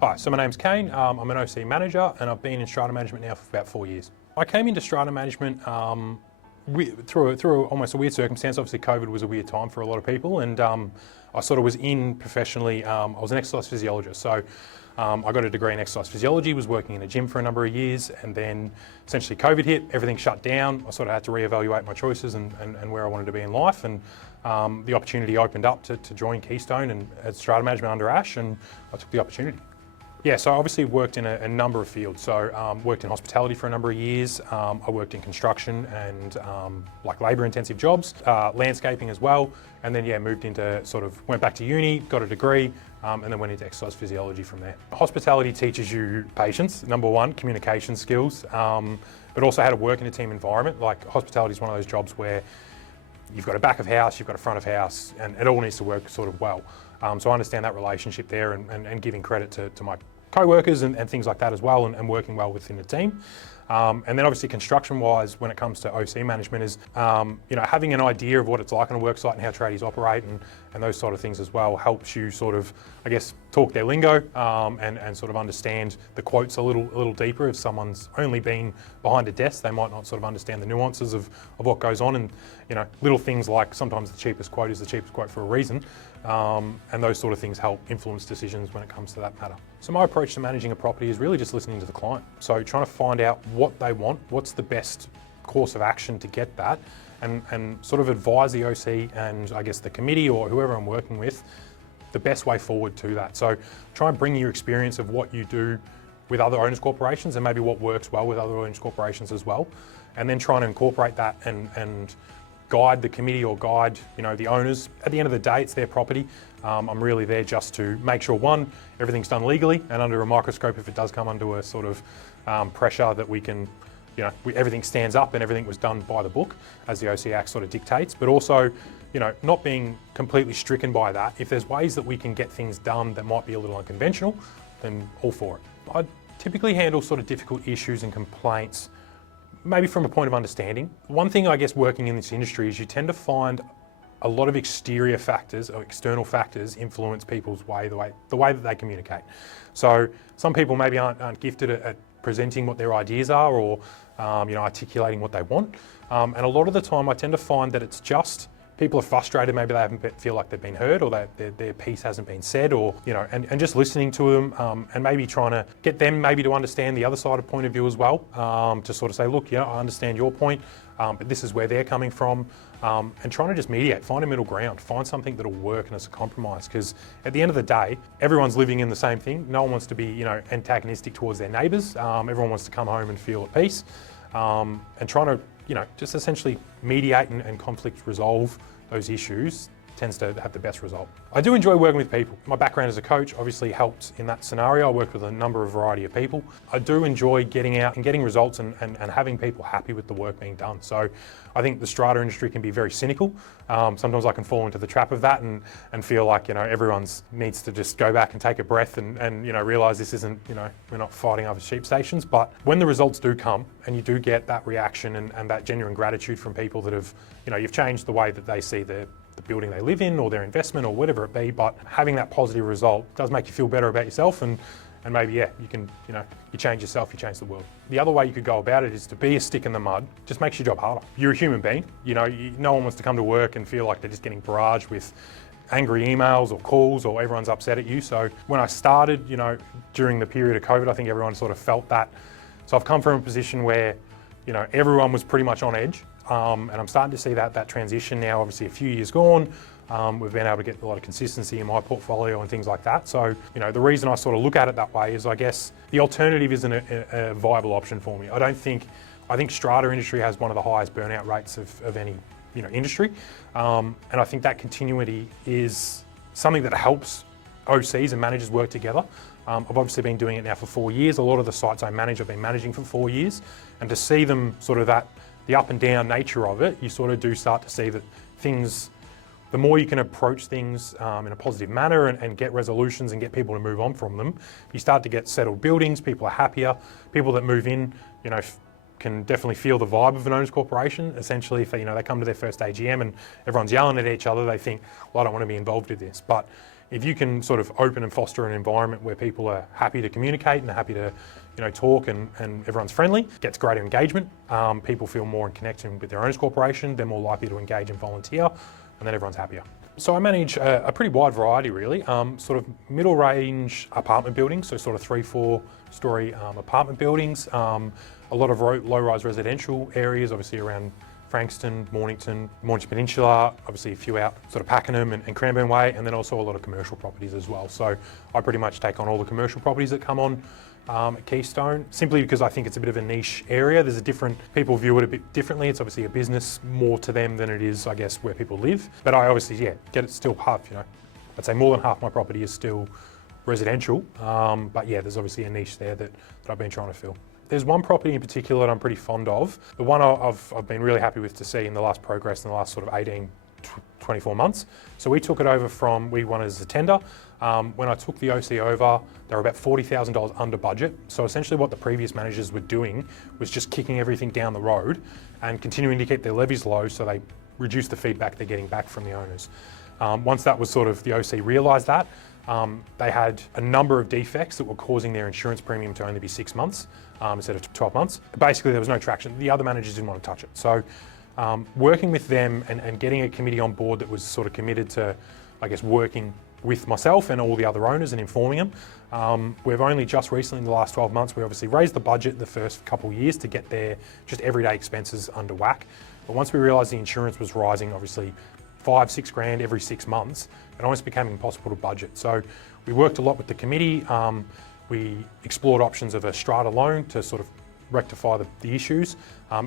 Hi, so my name's Cayne. I'm an OC manager and I've been in Strata management now for about 4 years. I came into Strata management through almost a weird circumstance. Obviously COVID was a weird time for a lot of people, and I sort of was in professionally, I was an exercise physiologist. So I got a degree in exercise physiology, was working in a gym for a number of years, and then essentially COVID hit, everything shut down. I sort of had to reevaluate my choices and where I wanted to be in life, and the opportunity opened up to join Keystone and at Strata management under Ash, and I took the opportunity. Yeah, so I obviously worked in a number of fields. So worked in hospitality for a number of years. I worked in construction and like labour intensive jobs, landscaping as well. And then moved into went back to uni, got a degree, and then went into exercise physiology from there. Hospitality teaches you patience, number one, communication skills, but also how to work in a team environment. Like hospitality is one of those jobs where you've got a back of house, you've got a front of house, and it all needs to work sort of well. So I understand that relationship there and giving credit to my co-workers and things like that as well, and working well within the team. And then obviously construction-wise, when it comes to OC management, is having an idea of what it's like on a work site and how tradies operate and those sort of things as well helps you sort of, I guess, talk their lingo and sort of understand the quotes a little deeper. If someone's only been behind a desk, they might not sort of understand the nuances of what goes on, and little things like sometimes the cheapest quote is the cheapest quote for a reason, and those sort of things help influence decisions when it comes to that matter. So my approach to managing a property is really just listening to the client. So trying to find out what they want, what's the best course of action to get that, and sort of advise the OC and I guess the committee or whoever I'm working with the best way forward to that. So try and bring your experience of what you do with other owners corporations and maybe what works well with other owners corporations as well, and then trying to incorporate that and guide the committee or guide the owners. At the end of the day, it's their property. I'm really there just to make sure, one, everything's done legally and under a microscope if it does come under a sort of pressure, that we can, everything stands up and everything was done by the book as the OC Act sort of dictates, but also not being completely stricken by that. If there's ways that we can get things done that might be a little unconventional, then all for it. I typically handle sort of difficult issues and complaints maybe from a point of understanding. One thing I guess working in this industry is you tend to find a lot of exterior factors or external factors influence people's the way that they communicate. So some people maybe aren't gifted at presenting what their ideas are or articulating what they want. And a lot of the time I tend to find that it's just people are frustrated, maybe they haven't feel like they've been heard, or their piece hasn't been said, or and just listening to them and maybe trying to get them maybe to understand the other side of point of view as well, to sort of say, look, I understand your point, but this is where they're coming from, and trying to just mediate, find a middle ground, find something that'll work and it's a compromise, because at the end of the day, everyone's living in the same thing. No one wants to be antagonistic towards their neighbours. Everyone wants to come home and feel at peace, and trying to just essentially mediate and conflict resolve those issues tends to have the best result. I do enjoy working with people. My background as a coach obviously helped in that scenario. I worked with a number of variety of people. I do enjoy getting out and getting results and having people happy with the work being done. So I think the strata industry can be very cynical. Sometimes I can fall into the trap of that and feel like everyone's needs to just go back and take a breath and realise this isn't, we're not fighting over sheep stations. But when the results do come and you do get that reaction and that genuine gratitude from people that have, you've changed the way that they see the building they live in or their investment or whatever it be, but having that positive result does make you feel better about yourself, and maybe you can you change yourself, you change the world. The other way you could go about it is to be a stick in the mud. Just makes your job harder. You're a human being. No one wants to come to work and feel like they're just getting barraged with angry emails or calls or everyone's upset at you. So when I started, during the period of COVID, I think everyone sort of felt that. So I've come from a position where everyone was pretty much on edge. And I'm starting to see that transition now. Obviously a few years gone, we've been able to get a lot of consistency in my portfolio and things like that. So, the reason I sort of look at it that way is I guess the alternative isn't a viable option for me. I think strata industry has one of the highest burnout rates of any industry. And I think that continuity is something that helps OCs and managers work together. I've obviously been doing it now for 4 years. A lot of the sites I manage, I've been managing for 4 years. And to see them sort of the up and down nature of it, you sort of do start to see that things, the more you can approach things in a positive manner and get resolutions and get people to move on from them, you start to get settled buildings, people are happier, people that move in, can definitely feel the vibe of an owners corporation. Essentially, if they come to their first AGM and everyone's yelling at each other, they think, well, I don't want to be involved with this. But if you can sort of open and foster an environment where people are happy to communicate and are happy to, talk and everyone's friendly, gets greater engagement, people feel more in connection with their owners corporation, they're more likely to engage and volunteer, and then everyone's happier. So I manage a pretty wide variety really, sort of middle range apartment buildings, so sort of 3-4 story apartment buildings, a lot of low-rise residential areas, obviously around Frankston, Mornington Peninsula, obviously a few out sort of Pakenham and Cranbourne Way, and then also a lot of commercial properties as well. So I pretty much take on all the commercial properties that come on at Keystone, simply because I think it's a bit of a niche area. People view it a bit differently. It's obviously a business more to them than it is, I guess, where people live. But I obviously, get it still half, I'd say more than half my property is still residential. But yeah, there's obviously a niche there that I've been trying to fill. There's one property in particular that I'm pretty fond of. The one I've been really happy with to see in the last progress in the last sort of 18, 24 months. So we took it over we won as a tender. When I took the OC over, they were about $40,000 under budget. So essentially what the previous managers were doing was just kicking everything down the road and continuing to keep their levies low so they reduce the feedback they're getting back from the owners. Once that was sort of, the OC realised that, they had a number of defects that were causing their insurance premium to only be 6 months instead of 12 months. Basically, there was no traction. The other managers didn't want to touch it. So working with them and getting a committee on board that was sort of committed to, I guess, working with myself and all the other owners and informing them. We've only just recently, in the last 12 months, we obviously raised the budget the first couple of years to get their just everyday expenses under whack. But once we realised the insurance was rising, obviously, $5-6 grand every 6 months, it almost became impossible to budget. So we worked a lot with the committee. We explored options of a strata loan to sort of rectify the issues.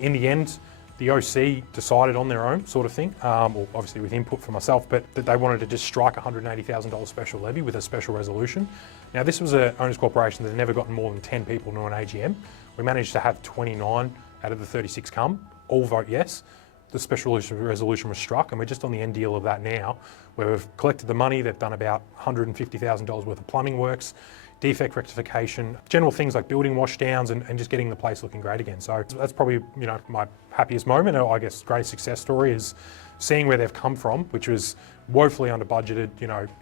In the end, the OC decided on their own sort of thing, or obviously with input from myself, but that they wanted to just strike $180,000 special levy with a special resolution. Now this was an owners corporation that had never gotten more than 10 people to an AGM. We managed to have 29 out of the 36 come, all vote yes. The special resolution was struck, and we're just on the end deal of that now, where we've collected the money. They've done about $150,000 worth of plumbing works, defect rectification, general things like building washdowns, and just getting the place looking great again. So that's probably my happiest moment, or I guess greatest success story, is seeing where they've come from, which was woefully under budgeted.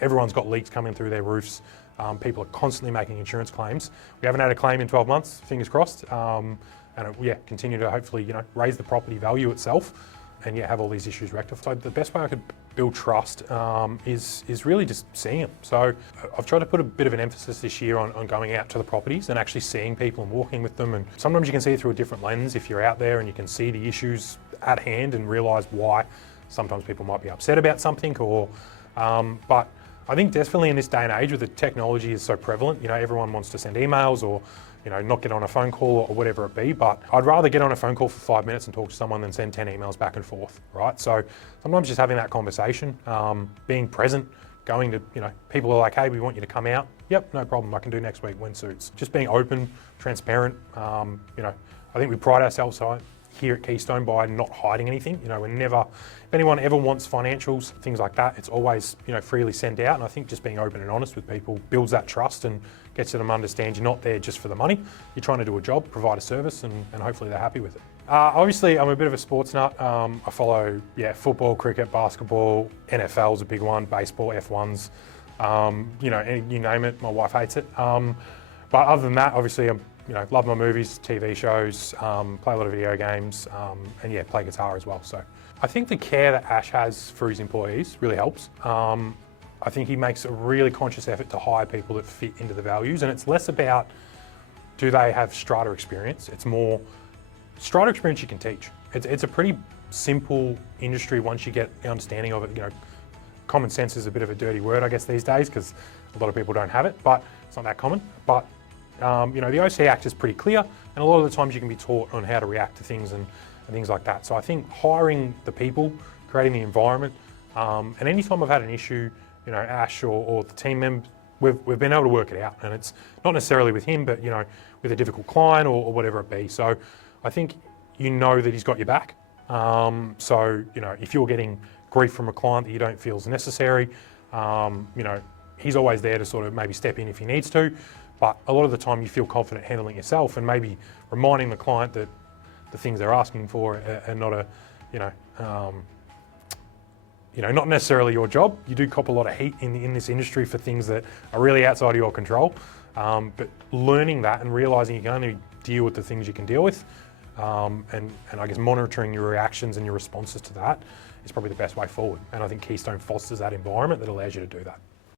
Everyone's got leaks coming through their roofs. People are constantly making insurance claims. We haven't had a claim in 12 months, fingers crossed, and continue to hopefully raise the property value itself, and have all these issues rectified. So the best way I could build trust is really just seeing them. So I've tried to put a bit of an emphasis this year on going out to the properties and actually seeing people and walking with them. And sometimes you can see it through a different lens if you're out there and you can see the issues at hand and realise why sometimes people might be upset about something. But I think definitely in this day and age where the technology is so prevalent, everyone wants to send emails or not get on a phone call or whatever it be, but I'd rather get on a phone call for 5 minutes and talk to someone than send 10 emails back and forth, right? So sometimes just having that conversation, being present, going to, people are like, hey, we want you to come out. Yep, no problem, I can do next week when suits. Just being open, transparent. I think we pride ourselves here at Keystone by not hiding anything. We're never, if anyone ever wants financials, things like that, it's always, freely sent out. And I think just being open and honest with people builds that trust and gets them to understand you're not there just for the money. You're trying to do a job, provide a service, and hopefully they're happy with it. Obviously, I'm a bit of a sports nut. I follow, football, cricket, basketball, NFL's a big one, baseball, F1s, you name it, my wife hates it. But other than that, obviously, love my movies, TV shows, play a lot of video games, and play guitar as well. So I think the care that Ash has for his employees really helps. I think he makes a really conscious effort to hire people that fit into the values, and it's less about do they have Strata experience. It's more Strata experience you can teach. It's a pretty simple industry once you get the understanding of it. Common sense is a bit of a dirty word, I guess, these days, because a lot of people don't have it, but it's not that common. But the OC Act is pretty clear, and a lot of the times you can be taught on how to react to things and things like that. So I think hiring the people, creating the environment, and anytime I've had an issue, Ash or the team members, we've been able to work it out, and it's not necessarily with him, but with a difficult client or whatever it be. So I think that he's got your back. So if you're getting grief from a client that you don't feel is necessary, he's always there to sort of maybe step in if he needs to. But a lot of the time you feel confident handling it yourself and maybe reminding the client that the things they're asking for are not not necessarily your job. You do cop a lot of heat in this industry for things that are really outside of your control. But learning that and realizing you can only deal with the things you can deal with, and I guess monitoring your reactions and your responses to that is probably the best way forward. And I think Keystone fosters that environment that allows you to do that.